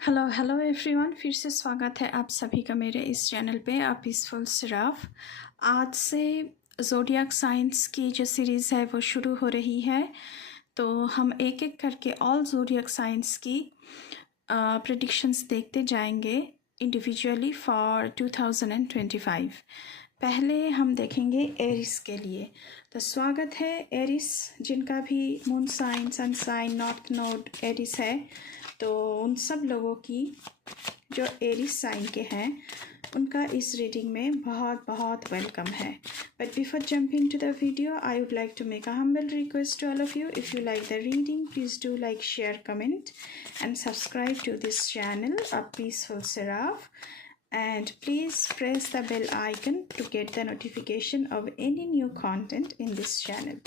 Hello hello everyone, फिर से स्वागत है आप सभी का मेरे इस चैनल पे आ पीसफुल सिराफ। आज से ज़ोडिएक साइंस की जो सीरीज़ है वो शुरू हो रही है। तो हम एक एक करके ऑल ज़ोडिएक साइंस की प्रेडिक्शंस देखते जाएंगे इंडिविजुअली फॉर 2025। पहले हम देखेंगे एरिस के लिए। तो स्वागत है एरिस, जिनका भी moon sign, sun sign, north node Aries है, तो उन सब लोगों की जो एरिस साइन के हैं उनका इस रीडिंग में बहुत बहुत वेलकम है। But before jumping to the video, I would like to make a humble request to all of you. If you like the reading, please do like, share, comment and subscribe to this channel, A Peaceful Seraph. And please press the bell icon to get the notification of any new content in this channel.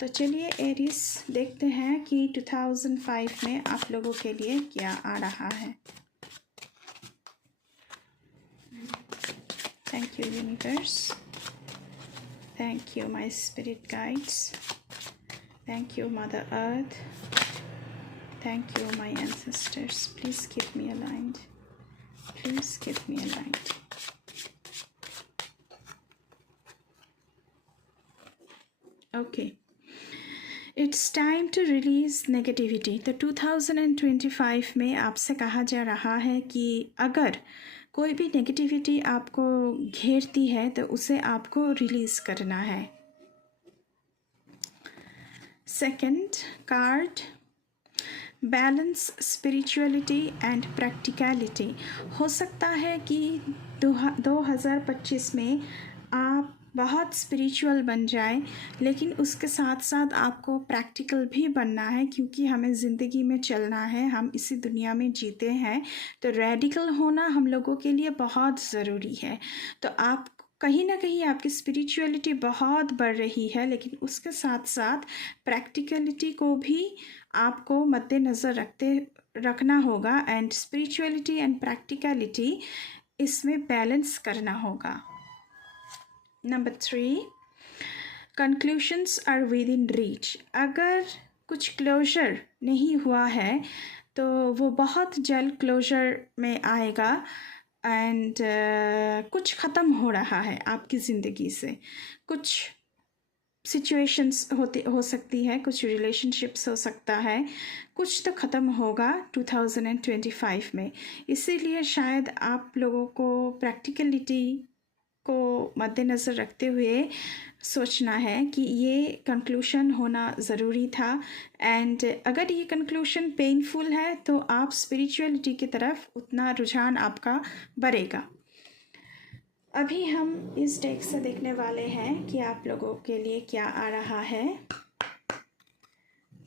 तो चलिए Eris देखते हैं कि 2005 में आप लोगों के लिए क्या आ रहा है। Thank you universe, thank you my spirit guides, thank you Mother Earth, thank you my ancestors. Please keep me aligned, please keep me aligned. Okay, it's time to release negativity. तो 2025 में आपसे कहा जा रहा है कि अगर कोई भी नेगेटिविटी आपको घेरती है तो उसे आपको रिलीज़ करना है। Second card, balance spirituality and practicality. हो सकता है कि 2025 में आप बहुत स्पिरिचुअल बन जाए, लेकिन उसके साथ साथ आपको प्रैक्टिकल भी बनना है, क्योंकि हमें ज़िंदगी में चलना है, हम इसी दुनिया में जीते हैं। तो रेडिकल होना हम लोगों के लिए बहुत ज़रूरी है। तो आप कहीं ना कहीं आपकी स्पिरिचुअलिटी बहुत बढ़ रही है, लेकिन उसके साथ साथ प्रैक्टिकलिटी को भी आपको मद्देनज़र रखना होगा। एंड स्पिरिचुअलिटी एंड प्रैक्टिकलिटी इसमें बैलेंस करना होगा। Number 3, conclusions are within reach. अगर कुछ क्लोजर नहीं हुआ है तो वो बहुत जल्द क्लोजर में आएगा। एंड कुछ ख़त्म हो रहा है आपकी ज़िंदगी से, कुछ सिचुएशंस हो सकती है, कुछ रिलेशनशिप्स हो सकता है, कुछ तो ख़त्म होगा 2025 में। इसीलिए शायद आप लोगों को प्रैक्टिकलिटी को मद्देनज़र रखते हुए सोचना है कि ये कंक्लूशन होना ज़रूरी था। एंड अगर ये कंक्लूशन पेनफुल है तो आप स्पिरिचुअलिटी की तरफ उतना रुझान आपका बढ़ेगा। अभी हम इस डेक से देखने वाले हैं कि आप लोगों के लिए क्या आ रहा है।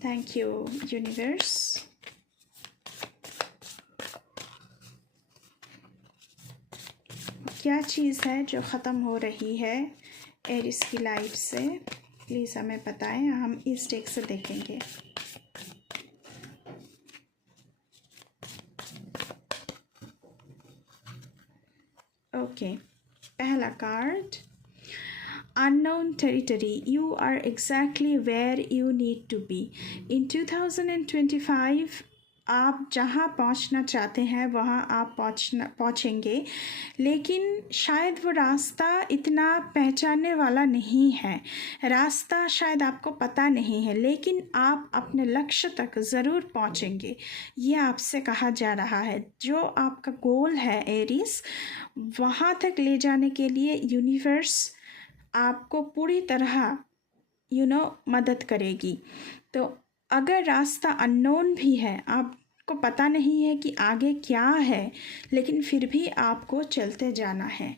Thank you universe. क्या चीज़ है जो ख़त्म हो रही है एरिस की लाइफ से, प्लीज़ हमें बताएं। हम इस डेक से देखेंगे। ओके, पहला card, unknown territory. You are exactly where you need to be. In 2025 आप जहाँ पहुँचना चाहते हैं वहाँ आप पहुँचेंगे, लेकिन शायद वो रास्ता इतना पहचानने वाला नहीं है। रास्ता शायद आपको पता नहीं है, लेकिन आप अपने लक्ष्य तक ज़रूर पहुँचेंगे, ये आपसे कहा जा रहा है। जो आपका गोल है एरिस, वहाँ तक ले जाने के लिए यूनिवर्स आपको पूरी तरह मदद करेगी। तो अगर रास्ता अननोन भी है, आपको पता नहीं है कि आगे क्या है, लेकिन फिर भी आपको चलते जाना है।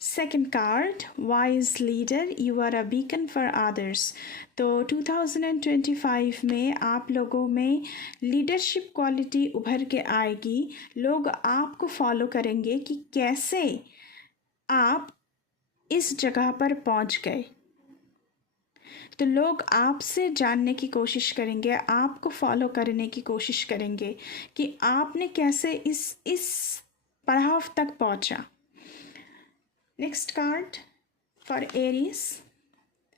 Second card, wise leader, you are a beacon for others. तो 2025 में आप लोगों में लीडरशिप क्वालिटी उभर के आएगी। लोग आपको फॉलो करेंगे कि कैसे आप इस जगह पर पहुंच गए। तो लोग आपसे जानने की कोशिश करेंगे, आपको फॉलो करने की कोशिश करेंगे कि आपने कैसे इस पड़ाव तक पहुंचा। Next card for Aries,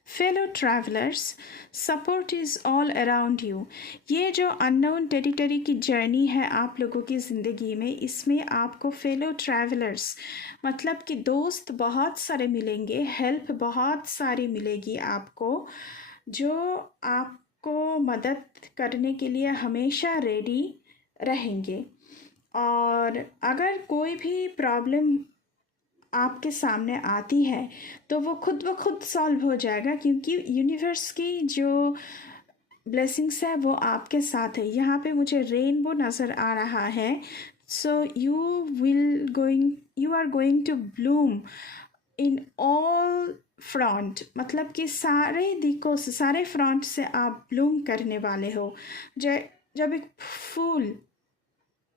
fellow travellers, support is all around you. ये जो अननोन टेरिटरी की जर्नी है आप लोगों की ज़िंदगी में, इसमें आपको फेलो ट्रैवलर्स मतलब कि दोस्त बहुत सारे मिलेंगे, हेल्प बहुत सारी मिलेगी आपको, जो आपको मदद करने के लिए हमेशा रेडी रहेंगे। और अगर कोई भी प्रॉब्लम आपके सामने आती है तो वो खुद ब खुद सॉल्व हो जाएगा, क्योंकि यूनिवर्स की जो ब्लेसिंग्स है वो आपके साथ है। यहाँ पे मुझे रेनबो नज़र आ रहा है। So you are going to bloom in all front, मतलब कि सारे दिकों से, सारे फ्रंट से आप ब्लूम करने वाले हो। जब एक फूल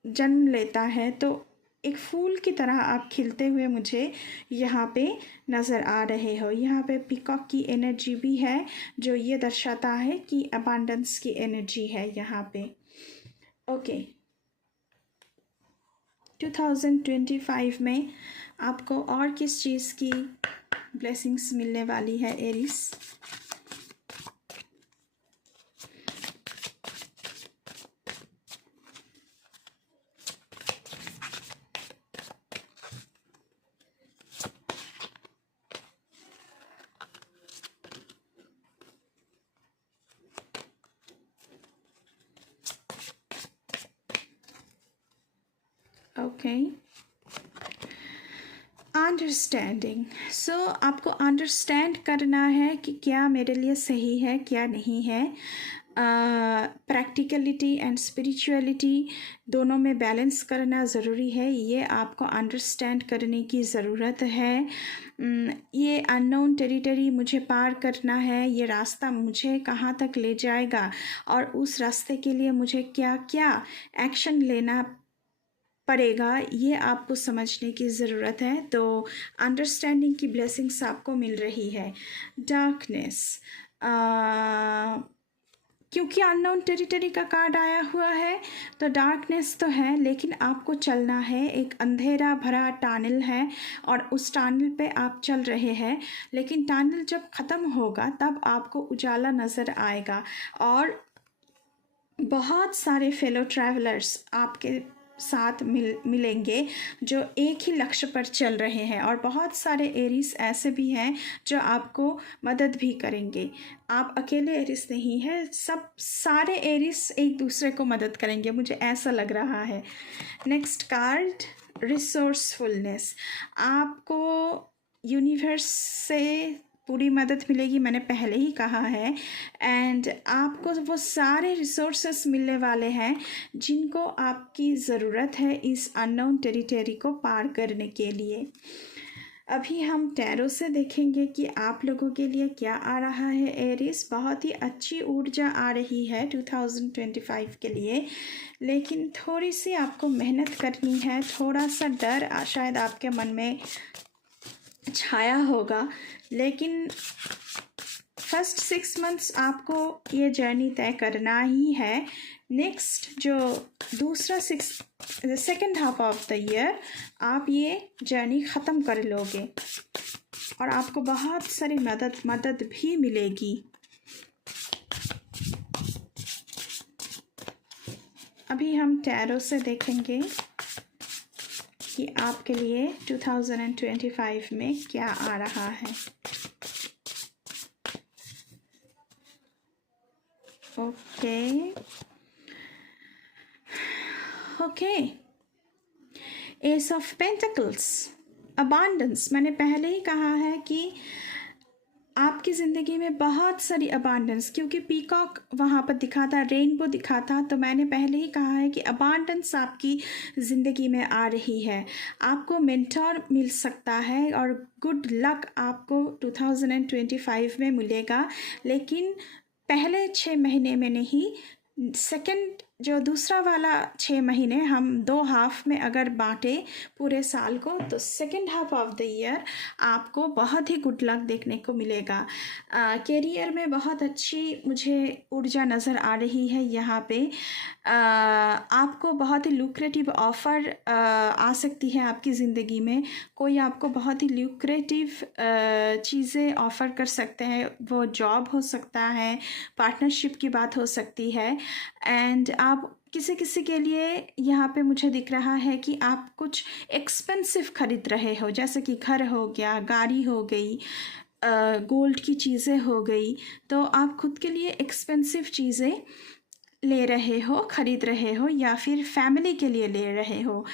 जन्म लेता है तो एक फूल की तरह आप खिलते हुए मुझे यहाँ पे नज़र आ रहे हो। यहाँ पे पीकॉक की एनर्जी भी है, जो ये दर्शाता है कि अबांडेंस की एनर्जी है यहाँ पे। ओके, 2025 में आपको और किस चीज़ की ब्लेसिंग्स मिलने वाली है एरीज? Okay, understanding. सो आपको अंडरस्टैंड करना है कि क्या मेरे लिए सही है, क्या नहीं है। प्रैक्टिकलिटी एंड स्पिरिचुअलिटी दोनों में बैलेंस करना ज़रूरी है, ये आपको अंडरस्टैंड करने की ज़रूरत है। ये अननोन टेरिटरी मुझे पार करना है, ये रास्ता मुझे कहाँ तक ले जाएगा और उस रास्ते के लिए मुझे क्या क्या एक्शन लेना पड़ेगा, ये आपको समझने की ज़रूरत है। तो अंडरस्टैंडिंग की ब्लेसिंग्स आपको मिल रही है। डार्कनेस, क्योंकि अननोन टेरिटरी का कार्ड आया हुआ है तो डार्कनेस तो है, लेकिन आपको चलना है। एक अंधेरा भरा टनल है और उस टनल पे आप चल रहे हैं, लेकिन टनल जब ख़त्म होगा तब आपको उजाला नज़र आएगा और बहुत सारे फेलो ट्रैवलर्स आपके साथ मिलेंगे जो एक ही लक्ष्य पर चल रहे हैं। और बहुत सारे एरीज ऐसे भी हैं जो आपको मदद भी करेंगे। आप अकेले एरीज नहीं हैं, सब सारे एरीज एक दूसरे को मदद करेंगे, मुझे ऐसा लग रहा है। Next card, resourcefulness. आपको यूनिवर्स से पूरी मदद मिलेगी, मैंने पहले ही कहा है। एंड आपको वो सारे रिसोर्सेस मिलने वाले हैं जिनको आपकी ज़रूरत है इस अननोन टेरिटरी को पार करने के लिए। अभी हम टैरो से देखेंगे कि आप लोगों के लिए क्या आ रहा है एरीज। बहुत ही अच्छी ऊर्जा आ रही है 2025 के लिए, लेकिन थोड़ी सी आपको मेहनत करनी है। थोड़ा सा डर शायद आपके मन में छाया होगा, लेकिन फर्स्ट 6 मंथ्स आपको ये जर्नी तय करना ही है। नेक्स्ट जो दूसरा second half of the year आप ये जर्नी ख़त्म कर लोगे और आपको बहुत सारी मदद भी मिलेगी। अभी हम टैरो से देखेंगे कि आपके लिए 2025 में क्या आ रहा है। Okay, S of pentacles, abundance. मैंने पहले ही कहा है कि आपकी ज़िंदगी में बहुत सारी अबांडेंस, क्योंकि पीकॉक वहाँ पर दिखा था, रेनबो दिखा था, तो मैंने पहले ही कहा है कि अबांडेंस आपकी ज़िंदगी में आ रही है। आपको मेंटर मिल सकता है और गुड लक आपको 2025 में मिलेगा, लेकिन पहले 6 महीने में नहीं। सेकंड जो दूसरा वाला 6 महीने हम 2 हाफ में अगर बांटे पूरे साल को, तो second half of the year आपको बहुत ही गुड लक देखने को मिलेगा। कैरियर में बहुत अच्छी मुझे ऊर्जा नज़र आ रही है यहाँ पे। आपको बहुत ही लुक्रेटिव ऑफ़र आ सकती है आपकी ज़िंदगी में। कोई आपको बहुत ही लुक्रेटिव चीज़ें ऑफ़र कर सकते हैं। वो जॉब हो सकता है, पार्टनरशिप की बात हो सकती है। एंड आप किसी किसी के लिए यहाँ पे मुझे दिख रहा है कि आप कुछ एक्सपेंसिव खरीद रहे हो, जैसे कि घर हो गया, गाड़ी हो गई, गोल्ड की चीज़ें हो गई। तो आप खुद के लिए एक्सपेंसिव चीज़ें ले रहे हो, खरीद रहे हो, या फिर फैमिली के लिए ले रहे हो।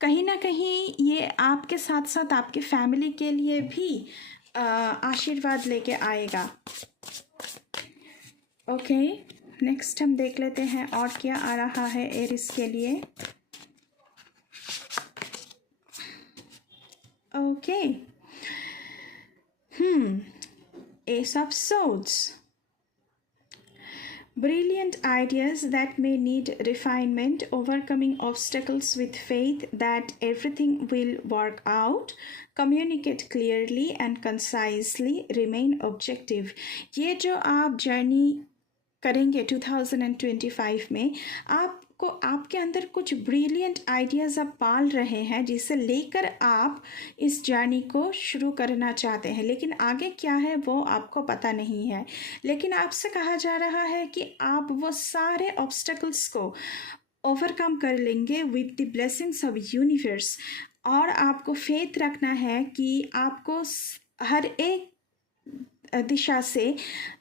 कहीं ना कहीं ये आपके साथ साथ आपके फैमिली के लिए भी आशीर्वाद लेके आएगा। ओके, नेक्स्ट हम देख लेते हैं और क्या आ रहा है एरिस के लिए। Okay, S of swords, brilliant ideas that may need refinement, overcoming obstacles with faith that everything will work out, communicate clearly and concisely, remain objective। ये जो आप जर्नी करेंगे 2025 में, आपको आपके अंदर कुछ ब्रिलियंट आइडियाज़ आप पाल रहे हैं जिसे लेकर आप इस जर्नी को शुरू करना चाहते हैं, लेकिन आगे क्या है वो आपको पता नहीं है। लेकिन आपसे कहा जा रहा है कि आप वो सारे ऑब्स्टेकल्स को ओवरकम कर लेंगे with the blessings of universe. और आपको फेथ रखना है कि आपको हर एक दिशा से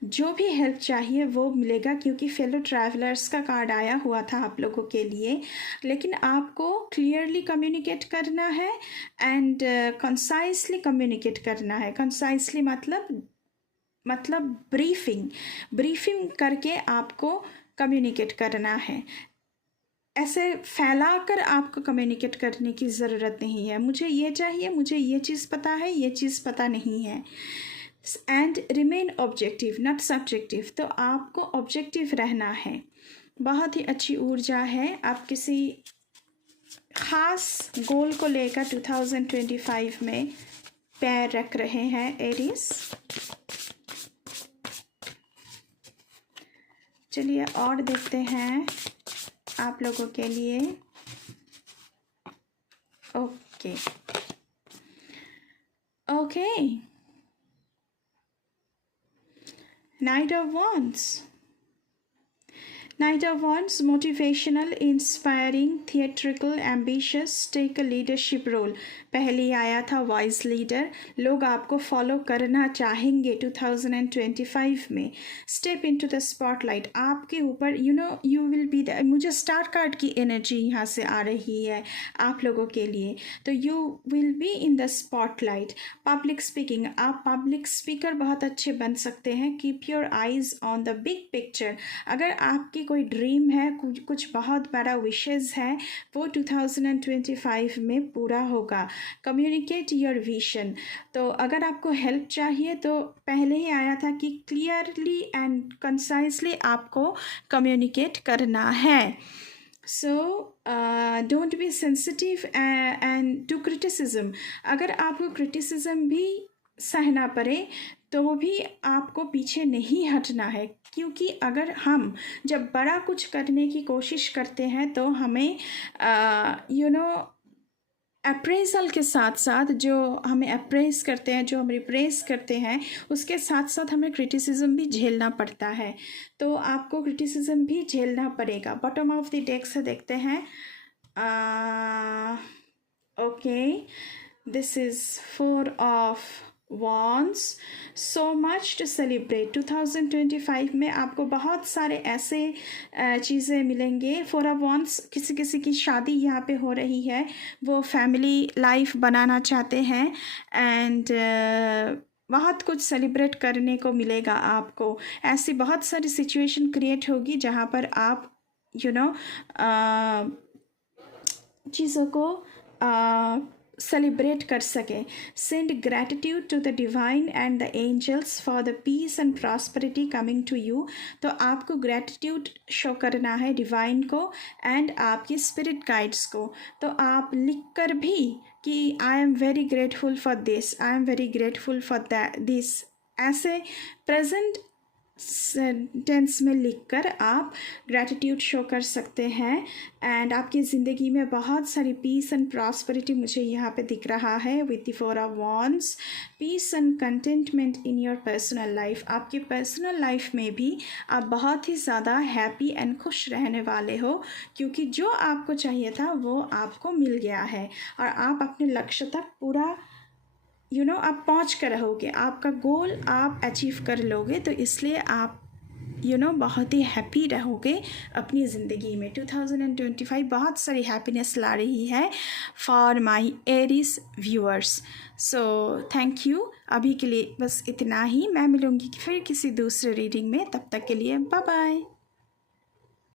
जो भी हेल्प चाहिए वो मिलेगा, क्योंकि फेलो ट्रैवलर्स का कार्ड आया हुआ था आप लोगों के लिए। लेकिन आपको क्लियरली कम्युनिकेट करना है एंड कंसाइसली कम्युनिकेट करना है। कंसाइसली मतलब ब्रीफिंग करके आपको कम्युनिकेट करना है। ऐसे फैलाकर आपको कम्युनिकेट करने की ज़रूरत नहीं है, मुझे ये चाहिए, मुझे ये चीज़ पता है, ये चीज़ पता नहीं है। And remain objective not subjective. तो आपको ऑब्जेक्टिव रहना है। बहुत ही अच्छी ऊर्जा है। आप किसी खास गोल को लेकर 2025 में पैर रख रहे हैं एरिस। चलिए और देखते हैं आप लोगों के लिए। Okay Knight of Wands. Knight of Wands, motivational, inspiring, theatrical, ambitious, take a leadership role। पहले आया था wise leader। लोग आपको फॉलो करना चाहेंगे 2025 में। Step into the spotlight, आपके ऊपर you will be the, मुझे स्टार कार्ड की एनर्जी यहाँ से आ रही है आप लोगों के लिए। तो you will be in the spotlight। Public speaking, आप पब्लिक स्पीकर बहुत अच्छे बन सकते हैं। Keep your eyes on the big picture। अगर आपकी कोई ड्रीम है, कुछ बहुत बड़ा विशेज़ है, वो 2025 में पूरा होगा। Communicate your vision. तो अगर आपको हेल्प चाहिए तो पहले ही आया था कि क्लियरली एंड कंसाइसली आपको कम्युनिकेट करना है। So don't be sensitive and to criticism. अगर आपको क्रिटिसिज्म भी सहना पड़े तो भी आपको पीछे नहीं हटना है, क्योंकि अगर हम जब बड़ा कुछ करने की कोशिश करते हैं तो हमें अप्रेजल के साथ साथ जो हमें अप्रेज करते हैं, जो हम रिप्रेस करते हैं, उसके साथ साथ हमें क्रिटिसिज्म भी झेलना पड़ता है। तो आपको क्रिटिसिज्म भी झेलना पड़ेगा। बॉटम ऑफ द डेक से देखते हैं। Okay, this is 4 of Wands, so much to celebrate। 2025 में आपको बहुत सारे ऐसे चीज़ें मिलेंगे। 4 of Wands, किसी किसी की शादी यहाँ पे हो रही है, वो फैमिली लाइफ बनाना चाहते हैं एंड बहुत कुछ सेलिब्रेट करने को मिलेगा आपको। ऐसी बहुत सारी सिचुएशन क्रिएट होगी जहाँ पर आप चीज़ों को सेलिब्रेट कर सके। Send gratitude to the divine and the angels for the peace and prosperity coming to you. तो आपको ग्रैटिट्यूड शो करना है डिवाइन को एंड आपके स्पिरिट गाइड्स को। तो आप लिख कर भी कि I am very grateful for this, I am very grateful for this, ऐसे प्रेजेंट सेंटेंस में लिखकर आप ग्रैटिट्यूड शो कर सकते हैं। एंड आपकी ज़िंदगी में बहुत सारी पीस एंड प्रॉस्पेरिटी मुझे यहाँ पे दिख रहा है with the 4 of wands. Peace and contentment in your personal life, आपकी पर्सनल लाइफ में भी आप बहुत ही ज़्यादा हैप्पी एंड खुश रहने वाले हो, क्योंकि जो आपको चाहिए था वो आपको मिल गया है और आप अपने लक्ष्य तक पूरा आप पहुंच कर रहोगे, आपका गोल आप अचीव कर लोगे। तो इसलिए आप बहुत ही हैप्पी रहोगे अपनी ज़िंदगी में। 2025 बहुत सारी हैप्पीनेस ला रही है for my Aries viewers. So thank you, अभी के लिए बस इतना ही। मैं मिलूँगी फिर किसी दूसरे रीडिंग में, तब तक के लिए बाय बाय।